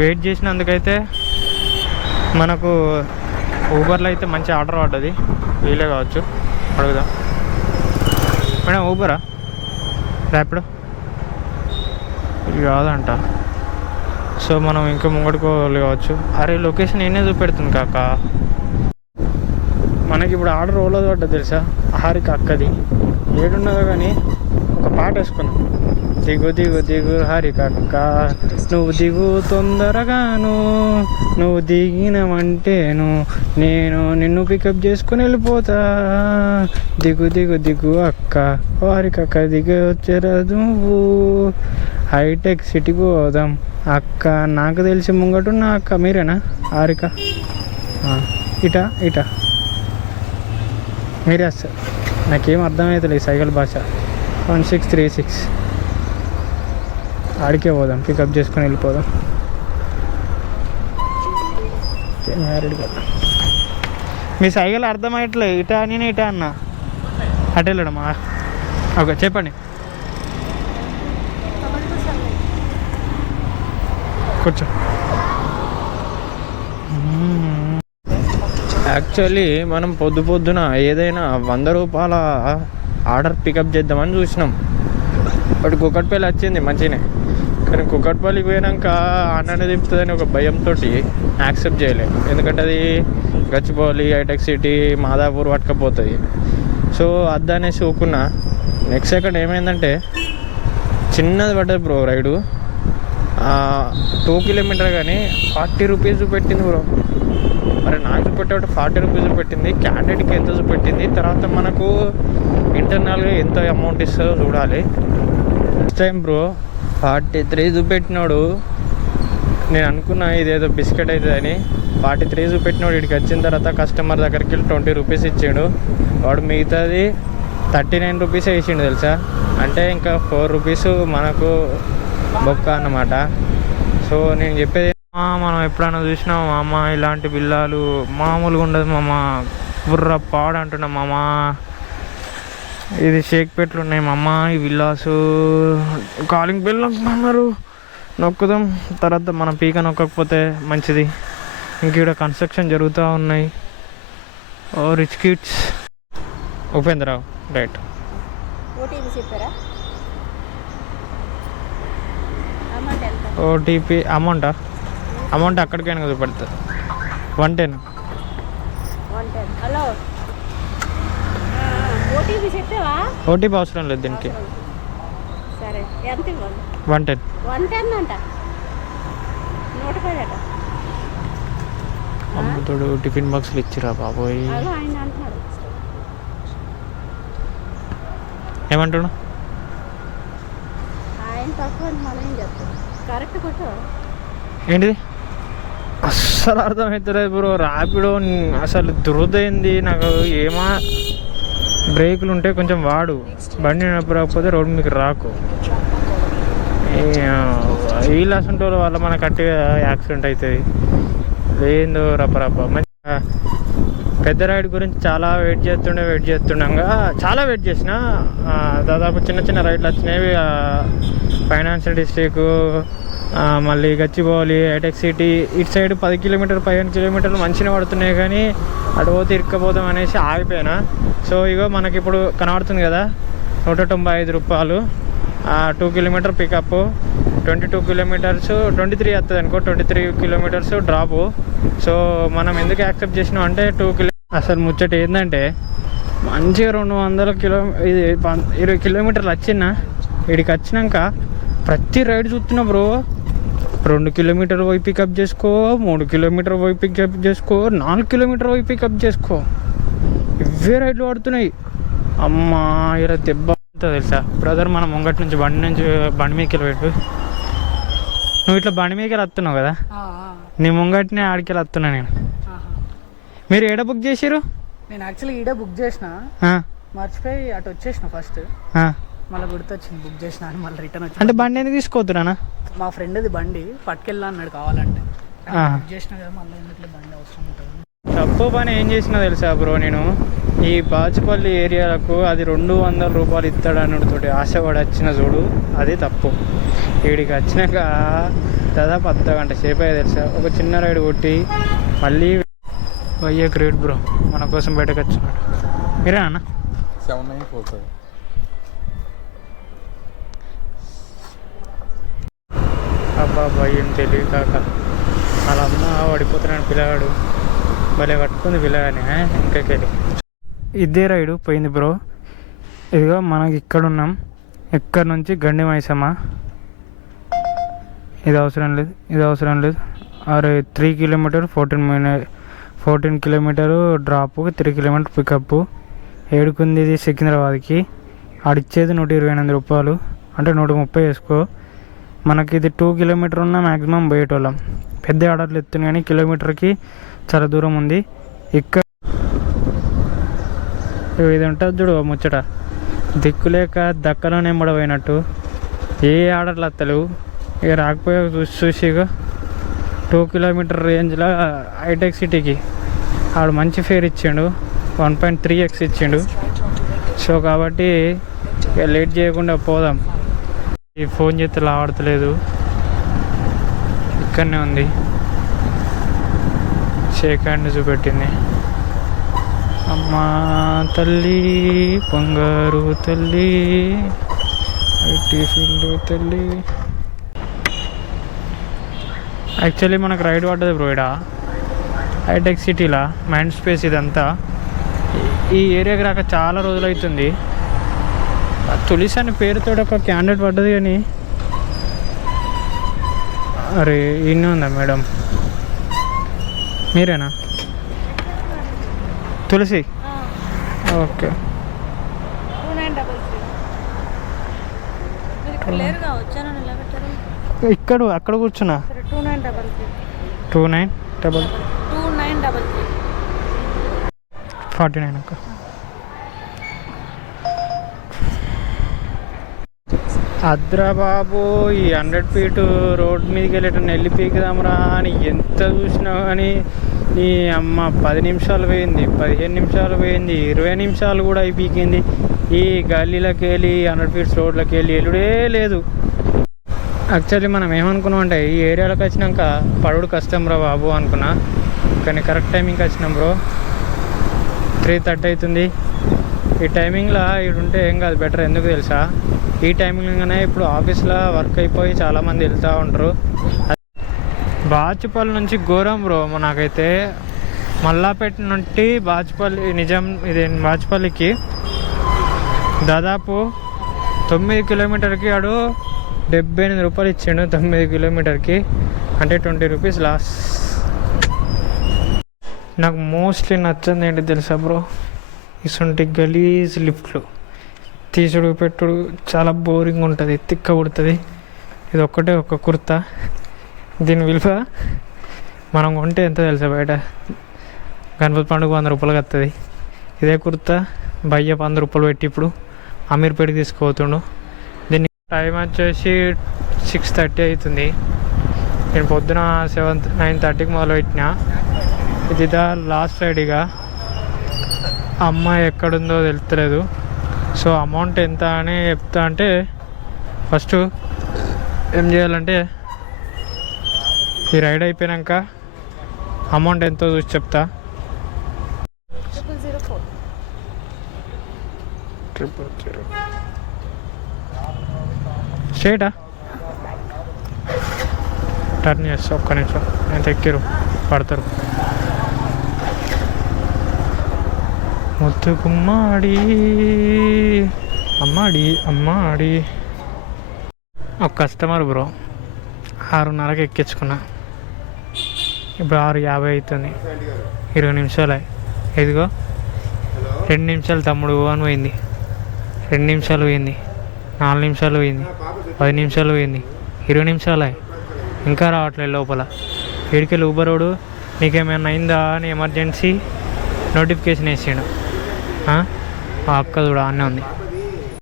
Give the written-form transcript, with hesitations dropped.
Wait చేసినందుకైతే మనకు ఊబర్లో అయితే మంచి ఆర్డర్ పడ్డది. వీలే కావచ్చు, అడుగుదాం. మేడం ఊబరా ర్యాపిడో? ఇది కాదంట. సో మనం ఇంకా ముంగడుకోవాలి కావచ్చు. అరే లొకేషన్ ఏనే చూపెడుతుంది కాక. మనకి ఇప్పుడు ఆర్డర్ ఓలో పడ్డది తెలుసా, హారిక అక్కది. ఏడున్నదో కానీ ఒక పాట వేసుకున్నాం. దిగు దిగు దిగు హారిక అక్క, నువ్వు దిగు తొందరగాను, నువ్వు దిగినవంటేను నేను నిన్ను పికప్ చేసుకుని వెళ్ళిపోతా. దిగు దిగు దిగు అక్క, హారిక అక్క దిగి వచ్చారా నువ్వు, హైటెక్ సిటీకి పోదాం అక్క. నాకు తెలిసి ముంగటున్న అక్క మీరేనా హారిక? ఇటా ఇటా మీరే వస్తారు. నాకేం అర్థమవుతలేదు సైకిల్ భాష. 1636 ఆడికే పోదాం, పికప్ చేసుకొని వెళ్ళిపోదాం. మ్యారీడ్ కదా. మీ సైకిల్ అర్థమయ్యట్లే. ఇటా నేను ఇటా అన్నా, అటు వెళ్ళడమా? ఓకే చెప్పండి. కూర్చో. యాక్చువల్లీ మనం పొద్దున ఏదైనా 100 రూపాయల ఆర్డర్ పికప్ చేద్దామని చూసినాం. బట్ కుకట్పల్లి వచ్చింది మంచిగానే, కానీ కుకట్పల్లికి పోయాక అన్ననే దింపుతుందని ఒక భయంతో యాక్సెప్ట్ చేయలేదు. ఎందుకంటే అది గచ్చిబౌలి, హైటెక్ సిటీ, మాదాపూర్ పట్టుకపోతుంది. సో అద్దనేసి ఊకున్నా. నెక్స్ట్ సెకండ్ ఏమైందంటే చిన్నది పడ్డది బ్రో రైడు. 2 కిలోమీటర్ కానీ 40 రూపీస్ చూపెట్టింది బ్రో. మరి నాకు చూపెట్టే 40 రూపీస్ చూపెట్టింది, క్యాండిడేట్కి ఎంత చూపెట్టింది, తర్వాత మనకు ఇంటర్నల్గా ఎంత అమౌంట్ ఇస్తుందో చూడాలి. Next time bro 43 చూపెట్టినాడు. నేను అనుకున్నా ఇదేదో బిస్కెట్ అవుతుందని. 43 చూపెట్టినాడు. ఇక్కడికి వచ్చిన తర్వాత కస్టమర్ దగ్గరికి వెళ్ళి 20 రూపీస్ ఇచ్చాడు. వాడు మిగతాది 39 రూపీస్ వేసిండు తెలుసా. అంటే ఇంకా 4 రూపీస్ మనకు బొక్క అన్నమాట. సో నేను చెప్పేది, మనం ఎప్పుడైనా చూసినాం మామ ఇలాంటి బిల్లాలు మామూలుగా ఉండదు మామ. బుర్ర పాడు అంటున్నాం మామ. ఇది షేక్పేట్లు ఉన్నాయి మామ, ఈ విల్లాసు. కాలింగ్ బెల్ నొక్కుతున్నారు, నొక్కుదాం. తర్వాత మనం పీక నొక్కకపోతే మంచిది. ఇంక ఇక్కడ కన్స్ట్రక్షన్ జరుగుతూ ఉన్నాయి. Oh rich kids. Upendrarao right. OTP amount అక్కడికైనా చూపెడుతుంది. 110. ఓటీపీ అవసరం లేదు దీనికి. 110 అమ్ముతాడు. టిఫిన్ బాక్స్లు ఇచ్చిరా బాబోయ్. ఏమంటాడు? ఏంటిది అస్సలు అర్థమవుతుంది బ్రో. ర్యాపిడో అసలు దురదైంది నాకు. ఏమా బ్రేకులు ఉంటే కొంచెం వాడు, బండి నడపకపోతే రోడ్డు మీకు రాకు. వీళ్ళు అసంటే వాళ్ళ మన కట్టిగా యాక్సిడెంట్ అవుతుంది. లేదో రప్పరప్ప. మంచిగా పెద్ద రైడ్ గురించి చాలా వెయిట్ చేస్తుండగా చాలా వెయిట్ చేసిన. దాదాపు చిన్న రైడ్లు వచ్చినాయి. ఫైనాన్షియల్ డిస్ట్రిక్ట్, మళ్ళీ గచ్చిబౌలి, హైటెక్ సిటీ. ఇటు సైడ్ 10 కిలోమీటర్ 15 కిలోమీటర్లు మంచిగా పడుతున్నాయి, కానీ అటు పోతే ఇరుక్కపోదాం అనేసి ఆగిపోయినా. సో ఇగో మనకి ఇప్పుడు కనబడుతుంది కదా 195 రూపాయలు. 2 కిలోమీటర్ పికప్, 22 కిలోమీటర్స్ 23 వస్తుంది అనుకో. 23 కిలోమీటర్స్ డ్రాపు. సో మనం ఎందుకు యాక్సెప్ట్ చేసినాం అంటే 2 అసలు ముచ్చట ఏంటంటే మంచిగా 20 కిలోమీటర్లు వచ్చినా ఇక్కడికి వచ్చినాక ప్రతి రైడ్ చూస్తున్నా బ్రో. 2 కిలోమీటర్ పోయి పికప్ చేసుకో, 3 కిలోమీటర్ పోయి పికప్ చేసుకో, 4 కిలోమీటర్ పోయి పికప్ చేసుకో. ఇవే రైడ్లు పడుతున్నాయి. అమ్మా ఇలా దెబ్బ తెలుసా బ్రదర్. మనం ముంగటి నుంచి బండి మీదకి పెట్టు. నువ్వు ఇట్లా బండి మీదకి వస్తున్నావు కదా, నీ ముంగటినే ఆడికి వస్తున్నా నేను. మీరు ఏడ బుక్ చేసిరు? నేను యాక్చువల్లీ ఈడ బుక్ చేసిన, మర్చిపోయి అటు వచ్చేసిన ఫస్ట్. మళ్ళీ గుర్తొచ్చింది బుక్ చేసిన అని మళ్ళీ రిటర్న్ వచ్చి. అంటే బండి ఎందుకు తీసుకోతున్నా? మా ఫ్రెండ్ది బండి పట్టుకెళ్ళా అన్నాడు కావాలంటే. బుక్ చేసిన కదా మళ్ళీ ఎందుకు బండి అవసరం ఉంటుంది. తప్పు పని ఏం చేసినా తెలుసా బ్రో, నేను ఈ బాచుపల్లి ఏరియాలకు అది 200 రూపాయలు ఇస్తాడు అన్నతోటి ఆశపడి వచ్చిన చూడు, అది తప్పు. వీడికి వచ్చినాక దాదాపు అర్ధగంట సేపు అయ్యే తెలుసా. ఒక చిన్న రైడ్ కొట్టి మళ్ళీ భయ్య గ్రేట్ బ్రో, మన కోసం బయటకు వచ్చున్నాడు. మీరే అన్న 7945. అబ్బా భయం తెలివి కాక వాళ్ళ అమ్మ పడిపోతున్నాడు పిల్లగాడు. భలే పట్టుకుంది పిల్లగాని ఇంకెళ్ళి. ఇదే రైడు పోయింది బ్రో. ఇదిగో మనకి ఇక్కడ ఉన్నాం, ఇక్కడ నుంచి గండి మైసమ్మ. ఇది అవసరం లేదు. అరే 3 kilometer 14 kilometer drop, 3 kilometer pickup. ఏడుకుంది ఇది సికింద్రాబాద్కి. ఆడిచ్చేది 128 రూపాయలు, అంటే 130 వేసుకో. మనకి ఇది 2 కిలోమీటర్ ఉన్న మ్యాక్సిమం పోయేటోళ్ళం. పెద్ద ఆర్డర్లు ఎత్తుంది కానీ కిలోమీటర్కి చాలా దూరం ఉంది. ఇక్కడ ఇది ఉంటుంది చూడు ముచ్చట, దిక్కులేక దక్కలోనే పోయినట్టు. ఏ ఆర్డర్లు వస్తలేవు. ఇక రాకపోయా చూసి ఇక 2 కిలోమీటర్ రేంజ్లో హైటెక్ సిటీకి ఆడు మంచి ఫేర్ ఇచ్చిండు, 1.3x ఇచ్చిండు. సో కాబట్టి ఇక లేట్ చేయకుండా పోదాం. ఈ ఫోన్ చేస్తే లావడతలేదు, ఇక్కడనే ఉంది. షేక్ హ్యాండ్ చూపెట్టింది. అమ్మా తల్లి బంగారు తల్లి, ఐటీ ఫీల్డ్ తల్లి. యాక్చువల్లీ మనకు రైడ్ పడ్డది బ్రో ఇక్కడ హైటెక్ సిటీలో, మైండ్ స్పేస్. ఇదంతా ఈ ఏరియాకి రాక చాలా రోజులు అవుతుంది. తులసి అనే పేరుతో ఒక క్యాండిడేట్ పడ్డది కానీ, అరే ఇన్ని ఉందా మేడం? మీరేనా తులసి? ఓకే. అక్కడ కూర్చున్నా. 29 అక్క. అద్రా బాబు, ఈ 100 ఫీట్ రోడ్ మీదకి వెళ్ళేటప్పుడు నెల్లి పీకుదామరా అని ఎంత చూసినా కానీ నీ అమ్మ 10 నిమిషాలు పోయింది, 15 నిమిషాలు పోయింది, 20 నిమిషాలు కూడా అయి పీకింది. ఈ గల్లీలోకి వెళ్ళి 100 ఫీట్స్ రోడ్లోకి వెళ్ళి వెళ్ళుడే లేదు. యాక్చువల్లీ మనం ఏమనుకున్నాం అంటే ఈ ఏరియాలోకి వచ్చినాక పడుడు కష్టం రా బాబు అనుకున్నా, కానీ కరెక్ట్ టైమింగ్కి వచ్చినాం బ్రో. 3:30 అవుతుంది. ఈ టైమింగ్లో ఇటు ఉంటే ఏం కాదు, బెటర్. ఎందుకు తెలుసా, ఈ టైమింగ్లోనే ఇప్పుడు ఆఫీస్లో వర్క్ అయిపోయి చాలామంది వెళ్తూ ఉంటారు. బాచుపల్లి నుంచి ఘోరం బ్రో. నాకైతే మల్లాపేట నుండి బాచుపల్లికి దాదాపు 9 కిలోమీటర్కి ఆడు 78 రూపాయలు ఇచ్చిండు. 9 కిలోమీటర్కి అంటే 20 రూపీస్ లాస్. నాకు మోస్ట్లీ నచ్చింది ఏంటి తెలుసా బ్రో, ఇసుంటి గలీజ్ లిఫ్ట్లు తీసుడు పెట్టుడు చాలా బోరింగ్ ఉంటుంది, తిక్క కుడుతుంది. ఇది ఒక్కటే ఒక కుర్తా. దీని విలువ మనం కొంటే ఎంత తెలుసా, బయట గణపతి పండుగ 100 రూపాయలకి వస్తుంది. ఇదే కుర్తా భయ్య 100 రూపాయలు పెట్టి ఇప్పుడు అమీర్పేటకి తీసుకుపోతుండు. దీన్ని టైం వచ్చేసి 6:30 అవుతుంది. నేను పొద్దున 9:30కి మొదలుపెట్టిన. ఇది లాస్ట్ రైడ్గా. అమ్మాయి ఎక్కడుందో తెలుస్తలేదు. సో అమౌంట్ ఎంత అని చెప్తా అంటే, ఫస్ట్ ఏం చేయాలంటే ఈ రైడ్ అయిపోయాక అమౌంట్ ఎంతో చూసి చెప్తా. 000 స్ట్రేటా టర్న్ చేస్తా. ఒక్క నిమిషం, నేను ఎక్కిరు పడతారు. ముద్దు గుమ్మాడి అమ్మాడి. ఒక కస్టమర్ బ్రో 6:30కి ఎక్కించుకున్నా. ఇప్పుడు 6:50 అవుతుంది. 20 నిమిషాలు. ఇదిగో 2 నిమిషాలు తమ్ముడు అని పోయింది, 2 నిమిషాలు పోయింది, 4 నిమిషాలు పోయింది, 10 నిమిషాలు పోయింది, 20 నిమిషాలు. ఇంకా రావట్లేదు లోపల. వీడికెళ్ళి ఊబరోడు నీకేమైనా అయిందా అని ఎమర్జెన్సీ నోటిఫికేషన్ వేసాడు. ఆ అక్క కూడా అన్నీ ఉంది.